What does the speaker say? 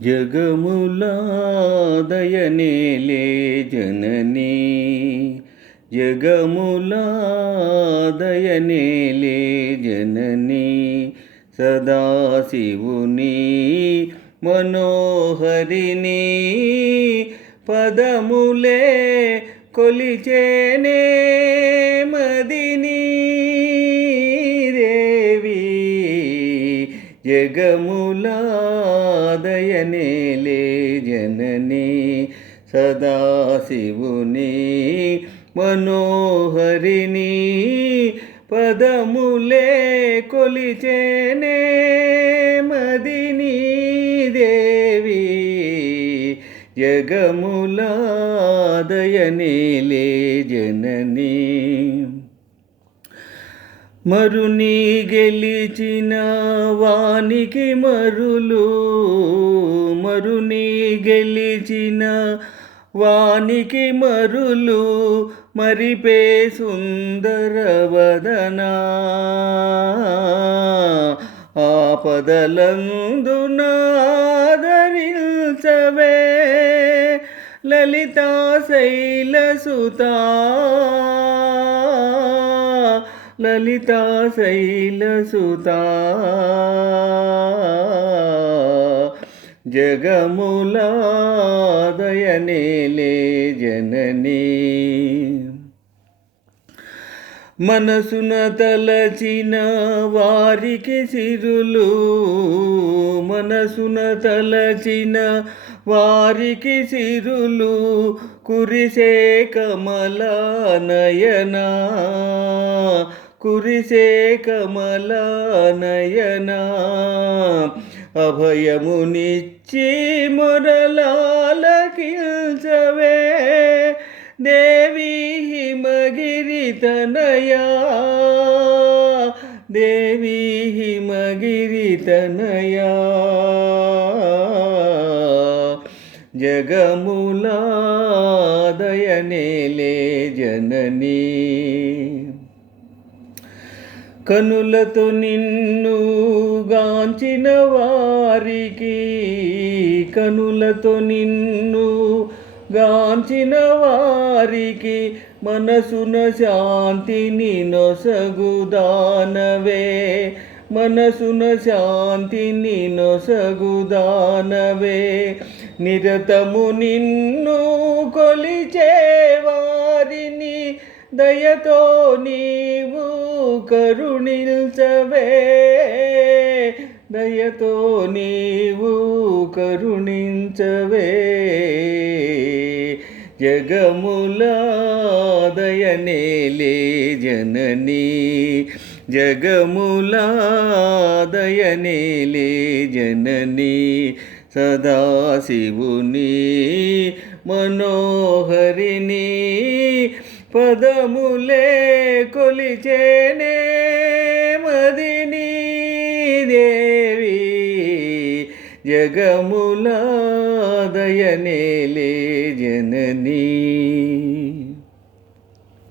జగములా దయనేలే జననీ జగములా దయనేలే జననీ సదాశివుని మనోహరిని పదములే కొలిచేనే మదిని దేవి జగములా దయనేలే జననీ సదాశివుని మనోహరిని పదములే కొలిచేనే మదిని దేవి జగములా దయనేలే జననీ మరుని గెలిచిన వానికి మరులు మరుని గెలిచిన వానికి మరులు మరిపే సుందరవదనా ఆపదలందునాదరించవే లలితా శైలసుతా లలితా శైలసుతా జగములా దయనేలే జననీ మనసున తలచిన వారికి సిరులు మనసున తలచిన వారికి సిరులు కురిసే కమలా నయనా కురిసే కమలా నయనా అభయమునిచ్చి మొరలాలకిల్చవే దేవి హిమగిరితనయా దేవి హిమగిరితనయా జగములా దయనేలే జననీ కనులతో నిన్ను గాంచిన వారికి కనులతో నిన్ను గాంచిన వారికి మనసున శాంతిని నొసగుదానవే మనసున శాంతిని నొసగుదానవే నిరతము నిన్ను కొలిచే వారిని దయతో నీవు కరుణించవే దయతో నీవు కరుణించవే జగములా దయనేలే జననీ జగములా దయనేలే జననీ సదాశివుని మనోహరిని పదములే కొలిచేనే మదిని దేవి జగములా దయనేలే జననీ